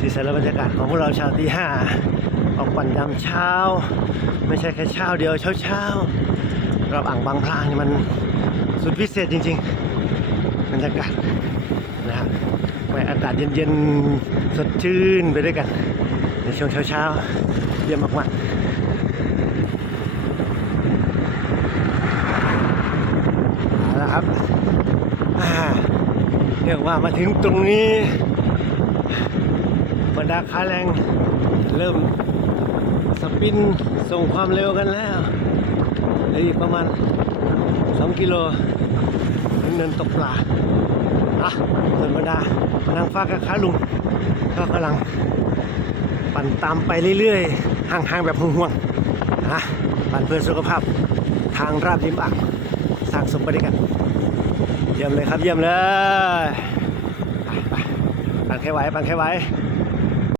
สีสันและบรรยากาศของพวกเราชาวตีห้าออกปั่นยามเช้า ไม่ใช่แค่เช้าเดียวเช้าเช้ารอบอ่างบางพลานี่มันสุดพิเศษจริง ๆ บรรยากาศนะครับไปอากาศเย็นๆสดชื่นไปด้วยกัน ในช่วงเช้าๆเยี่ยมมากๆเอาละครับเรียกว่ามาถึงตรงนี้ รรดาค้าแรงเริ่มสปินส่งความเร็วกันแล้วเหลืออีกประมาณ 2 กิโลถึงเนินตกปลาอะส่วนบรรดานางฟ้ากับขาลุงก็กำลังปั่นตามไปเรื่อยๆ ห่างๆ แบบห่วงๆนะปั่นเพื่อสุขภาพทางราบริมอ่างสร้างสมไปด้วยกัน เยี่ยมเลยครับเยี่ยมเลยไปปปั่นแค่ไหวปั่นแค่ไหว